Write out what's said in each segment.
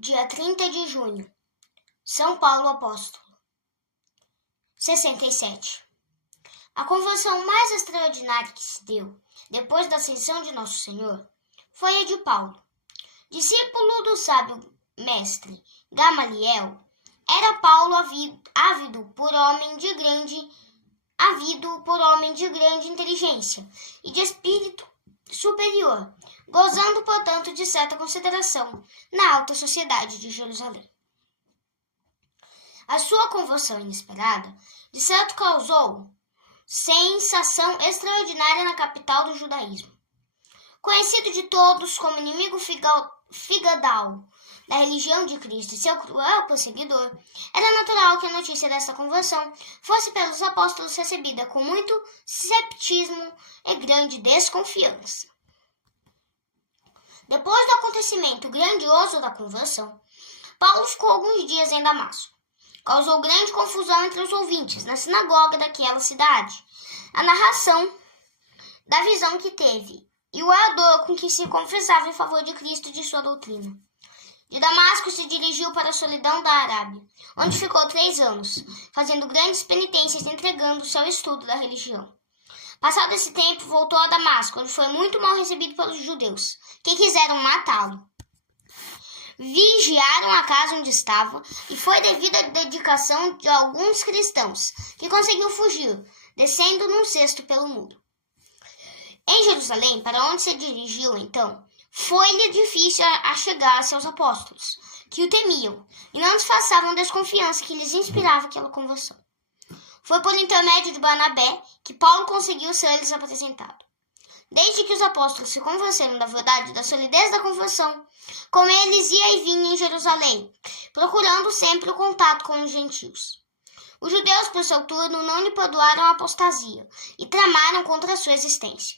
Dia 30 de junho, São Paulo Apóstolo. 67. A conversão mais extraordinária que se deu depois da ascensão de Nosso Senhor foi a de Paulo. Discípulo do sábio mestre Gamaliel, era Paulo ávido por homem de grande inteligência e de espírito superior, gozando, portanto, de certa consideração na alta sociedade de Jerusalém. A sua conversão inesperada, de certo, causou sensação extraordinária na capital do judaísmo. Conhecido de todos como inimigo figadal da religião de Cristo e seu cruel perseguidor, era natural que a notícia desta conversão fosse pelos apóstolos recebida com muito ceptismo e grande desconfiança. Depois do acontecimento grandioso da conversão, Paulo ficou alguns dias em Damasco. Causou grande confusão entre os ouvintes na sinagoga daquela cidade a narração da visão que teve e o ardor com que se confessava em favor de Cristo e de sua doutrina. De Damasco se dirigiu para a solidão da Arábia, onde ficou 3 anos, fazendo grandes penitências e entregando-se ao estudo da religião. Passado esse tempo, voltou a Damasco, onde foi muito mal recebido pelos judeus, que quiseram matá-lo. Vigiaram a casa onde estava, e foi devido à dedicação de alguns cristãos, que conseguiu fugir, descendo num cesto pelo muro. Em Jerusalém, para onde se dirigiu então, foi-lhe difícil achegar-se aos apóstolos, que o temiam, e não disfarçavam a desconfiança que lhes inspirava aquela conversão. Foi por intermédio de Barnabé que Paulo conseguiu ser-lhes apresentado. Desde que os apóstolos se convenceram da verdade e da solidez da conversão, com eles ia e vinha em Jerusalém, procurando sempre o contato com os gentios. Os judeus, por seu turno, não lhe perdoaram a apostasia e tramaram contra a sua existência.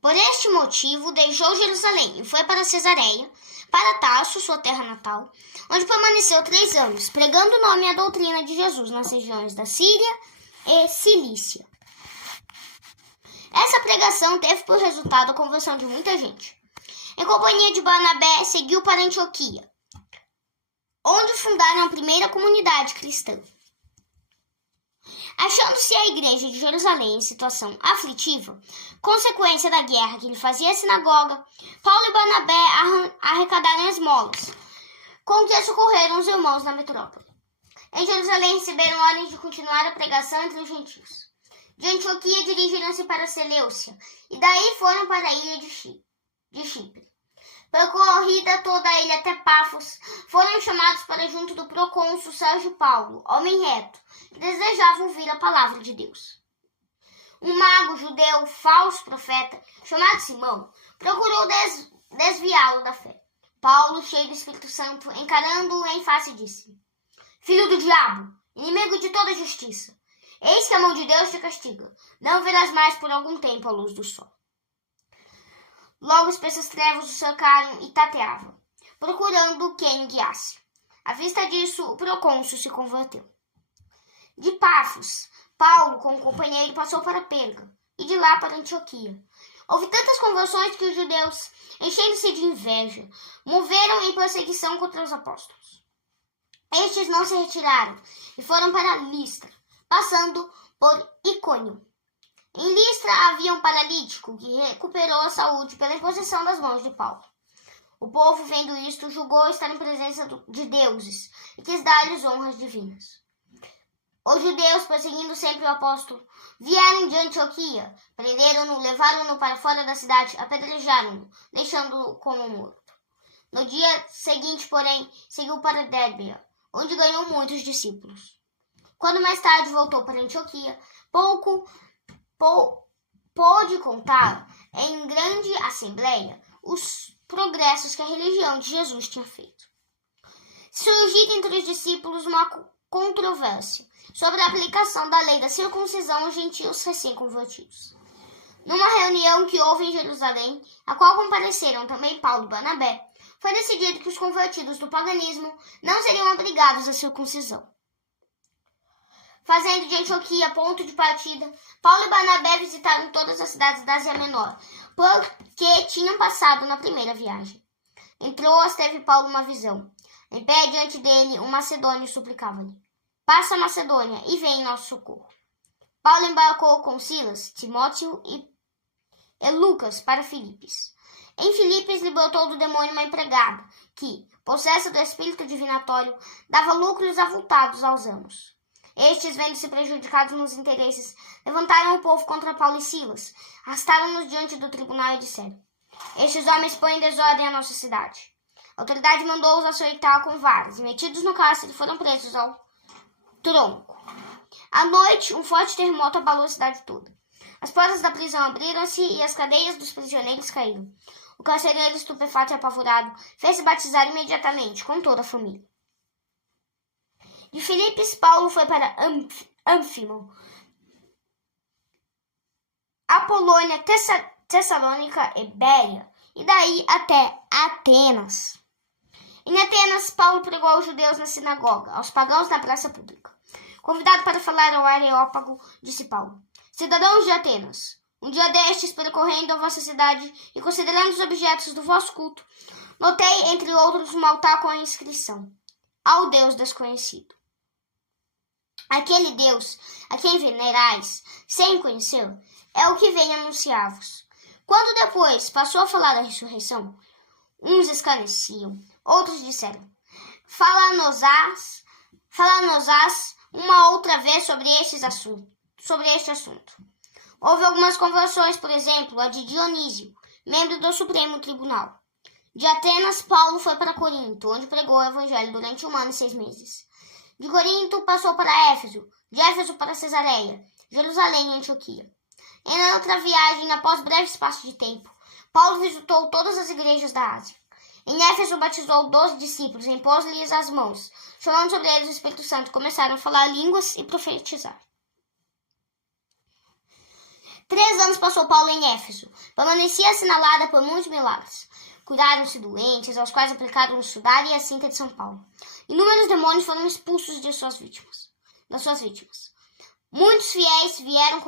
Por este motivo, deixou Jerusalém e foi para Cesareia, para Tarso, sua terra natal, onde permaneceu 3 anos, pregando o nome e a doutrina de Jesus nas regiões da Síria e Cilícia. Essa pregação teve por resultado a conversão de muita gente. Em companhia de Barnabé, seguiu para Antioquia, onde fundaram a primeira comunidade cristã. Achando-se a igreja de Jerusalém em situação aflitiva, consequência da guerra que lhe fazia a sinagoga, Paulo e Barnabé arrecadaram esmolas, com que socorreram os irmãos na metrópole. Em Jerusalém receberam ordens de continuar a pregação entre os gentios. De Antioquia dirigiram-se para Seleucia, e daí foram para a ilha de Chipre. Percorrida toda a ilha até Pafos, foram chamados para junto do procônsul Sérgio Paulo, homem reto, que desejava ouvir a palavra de Deus. Um mago judeu, falso profeta, chamado Simão, procurou desviá-lo da fé. Paulo, cheio do Espírito Santo, encarando-o em face, disse: Filho do diabo, inimigo de toda justiça, eis que a mão de Deus te castiga. Não verás mais por algum tempo a luz do sol. Logo espessas trevas o cercaram e tateavam, procurando quem o guiasse. À vista disso, o procônsul se converteu. De Pafos, Paulo, com o companheiro, passou para Perga, e de lá para Antioquia. Houve tantas conversões que os judeus, enchendo-se de inveja, moveram em perseguição contra os apóstolos. Estes não se retiraram e foram para Listra, passando por Icônio. Em Listra havia um paralítico que recuperou a saúde pela imposição das mãos de Paulo. O povo, vendo isto, julgou estar em presença de deuses e quis dar-lhes honras divinas. Os judeus, perseguindo sempre o apóstolo, vieram de Antioquia, prenderam-no, levaram-no para fora da cidade, apedrejaram-no, deixando-o como morto. No dia seguinte, porém, seguiu para Débia, onde ganhou muitos discípulos. Quando mais tarde voltou para Antioquia, pôde contar em grande assembleia os progressos que a religião de Jesus tinha feito. Surgiu entre os discípulos uma controvérsia sobre a aplicação da lei da circuncisão aos gentios recém-convertidos. Numa reunião que houve em Jerusalém, a qual compareceram também Paulo e Barnabé, foi decidido que os convertidos do paganismo não seriam obrigados à circuncisão. Fazendo de Antioquia ponto de partida, Paulo e Barnabé visitaram todas as cidades da Ásia Menor, porque tinham passado na primeira viagem. Em Troas teve Paulo uma visão. Em pé diante dele, um macedônio suplicava-lhe: passa a Macedônia e vem em nosso socorro. Paulo embarcou com Silas, Timóteo e Lucas para Filipos. Em Filipos libertou do demônio uma empregada, que, possessa do espírito divinatório, dava lucros avultados aos amos. Estes, vendo-se prejudicados nos interesses, levantaram o povo contra Paulo e Silas, arrastaram-nos diante do tribunal e disseram: estes homens põem desordem à nossa cidade. A autoridade mandou-os açoitar com varas, e metidos no cárcere foram presos ao tronco. À noite, um forte terremoto abalou a cidade toda. As portas da prisão abriram-se e as cadeias dos prisioneiros caíram. O carcereiro, estupefato e apavorado, fez-se batizar imediatamente, com toda a família. De Filipos, Paulo foi para Ânfimo, Apolônia, Tessalônica e Béria, e daí até Atenas. Em Atenas, Paulo pregou aos judeus na sinagoga, aos pagãos na praça pública. Convidado para falar ao Areópago, disse Paulo: cidadãos de Atenas, um dia destes, percorrendo a vossa cidade e considerando os objetos do vosso culto, notei, entre outros, um altar com a inscrição: ao Deus desconhecido. Aquele Deus a quem venerais, sem conhecê-lo, é o que vem anunciar-vos. Quando depois passou a falar da ressurreição, uns escarneciam, outros disseram: fala-nos-ás uma outra vez sobre este assunto. Houve algumas conversões, por exemplo, a de Dionísio, membro do Supremo Tribunal. De Atenas, Paulo foi para Corinto, onde pregou o evangelho durante 1 ano e 6 meses. De Corinto passou para Éfeso, de Éfeso para Cesareia, Jerusalém e Antioquia. Em outra viagem, após breve espaço de tempo, Paulo visitou todas as igrejas da Ásia. Em Éfeso batizou 12 discípulos e impôs-lhes as mãos. Chamando sobre eles o Espírito Santo, começaram a falar línguas e profetizar. 3 anos passou Paulo em Éfeso. Permanecia assinalada por muitos milagres. Curaram-se doentes, aos quais aplicaram o sudário e a cinta de São Paulo. Inúmeros demônios foram expulsos das suas vítimas. Muitos fiéis vieram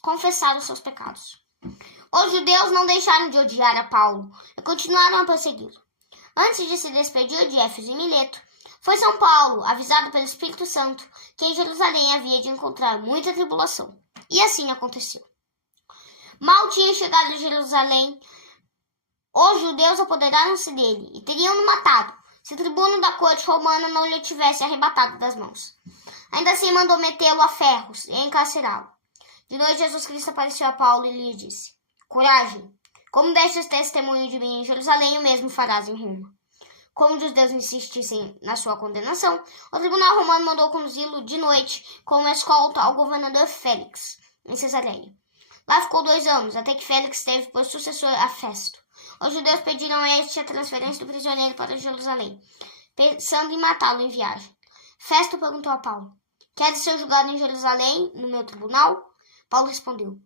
confessar os seus pecados. Os judeus não deixaram de odiar a Paulo e continuaram a persegui-lo. Antes de se despedir de Éfeso e Mileto, foi São Paulo, avisado pelo Espírito Santo, que em Jerusalém havia de encontrar muita tribulação. E assim aconteceu. Mal tinha chegado a Jerusalém, os judeus apoderaram-se dele e teriam-no matado, se o tribuno da corte romana não lhe tivesse arrebatado das mãos. Ainda assim mandou metê-lo a ferros e encarcerá-lo. De noite, Jesus Cristo apareceu a Paulo e lhe disse: coragem! Como destes testemunho de mim em Jerusalém, o mesmo farás em Roma. Como os judeus insistissem na sua condenação, o tribunal romano mandou conduzi-lo de noite com uma escolta ao governador Félix, em Cesareia. Lá ficou 2 anos, até que Félix teve por sucessor a Festo. Os judeus pediram a este a transferência do prisioneiro para Jerusalém, pensando em matá-lo em viagem. Festo perguntou a Paulo: queres ser julgado em Jerusalém, no meu tribunal? Paulo respondeu: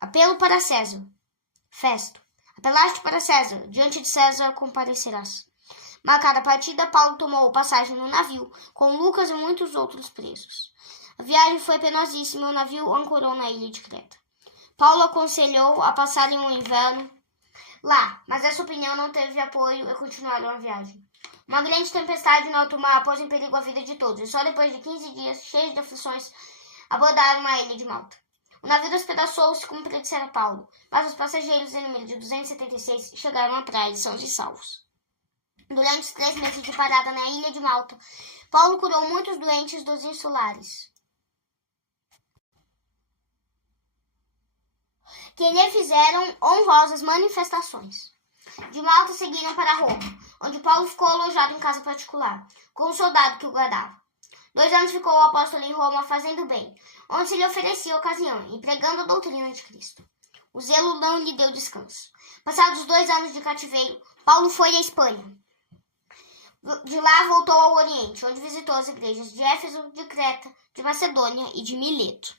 apelo para César. Festo: apelaste para César, diante de César comparecerás. Marcada a partida, Paulo tomou passagem no navio, com Lucas e muitos outros presos. A viagem foi penosíssima e o navio ancorou na ilha de Creta. Paulo aconselhou a passarem o inverno lá, mas essa opinião não teve apoio e continuaram a viagem. Uma grande tempestade no alto mar pôs em perigo a vida de todos, e só depois de 15 dias, cheios de aflições, abordaram a ilha de Malta. O navio despedaçou-se como predissera Paulo, mas os passageiros, em número de 276, chegaram à praia sãos e salvos. Durante os 3 meses de parada na ilha de Malta, Paulo curou muitos doentes dos insulares, que lhe fizeram honrosas manifestações. De Malta seguiram para Roma, onde Paulo ficou alojado em casa particular, com um soldado que o guardava. 2 anos ficou o apóstolo em Roma fazendo bem, onde se lhe oferecia ocasião, e pregando a doutrina de Cristo. O zelo não lhe deu descanso. Passados 2 anos de cativeiro, Paulo foi à Espanha. De lá voltou ao Oriente, onde visitou as igrejas de Éfeso, de Creta, de Macedônia e de Mileto.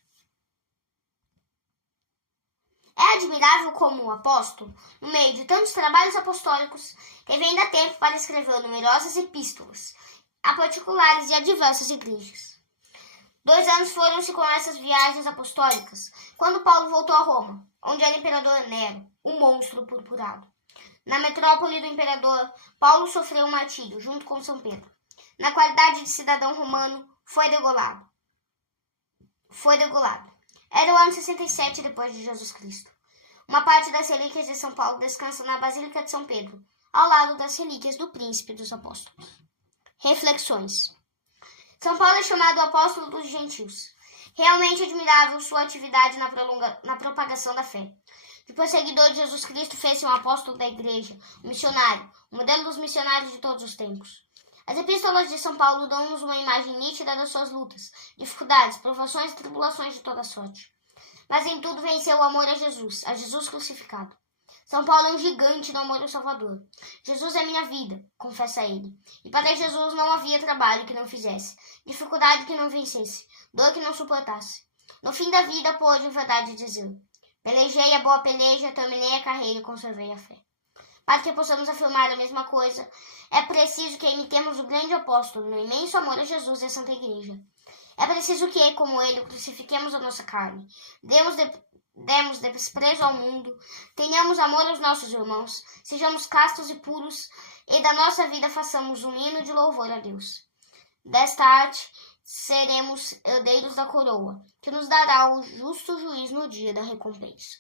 É admirável como o apóstolo, no meio de tantos trabalhos apostólicos, teve ainda tempo para escrever numerosas epístolas a particulares e a diversas igrejas. 2 anos foram-se com essas viagens apostólicas, quando Paulo voltou a Roma, onde era imperador Nero, o monstro purpurado. Na metrópole do imperador, Paulo sofreu um martírio, junto com São Pedro. Na qualidade de cidadão romano, foi degolado. Era o ano 67 depois de Jesus Cristo. Uma parte das relíquias de São Paulo descansa na Basílica de São Pedro, ao lado das relíquias do Príncipe dos Apóstolos. Reflexões. São Paulo é chamado o apóstolo dos gentios. Realmente admirável sua atividade na propagação da fé. Depois, seguidor de Jesus Cristo, fez-se um apóstolo da igreja, um missionário, um modelo dos missionários de todos os tempos. As epístolas de São Paulo dão-nos uma imagem nítida das suas lutas, dificuldades, provações e tribulações de toda sorte. Mas em tudo venceu o amor a Jesus crucificado. São Paulo é um gigante no amor ao Salvador. Jesus é minha vida, confessa ele. E para Jesus não havia trabalho que não fizesse, dificuldade que não vencesse, dor que não suportasse. No fim da vida pôde em verdade dizer: pelejei a boa peleja, terminei a carreira e conservei a fé. Para que possamos afirmar a mesma coisa, é preciso que imitemos o grande apóstolo no imenso amor a Jesus e a Santa Igreja. É preciso que, como ele, crucifiquemos a nossa carne, demos desprezo ao mundo, tenhamos amor aos nossos irmãos, sejamos castos e puros, e da nossa vida façamos um hino de louvor a Deus. Desta arte seremos herdeiros da coroa, que nos dará o justo juiz no dia da recompensa.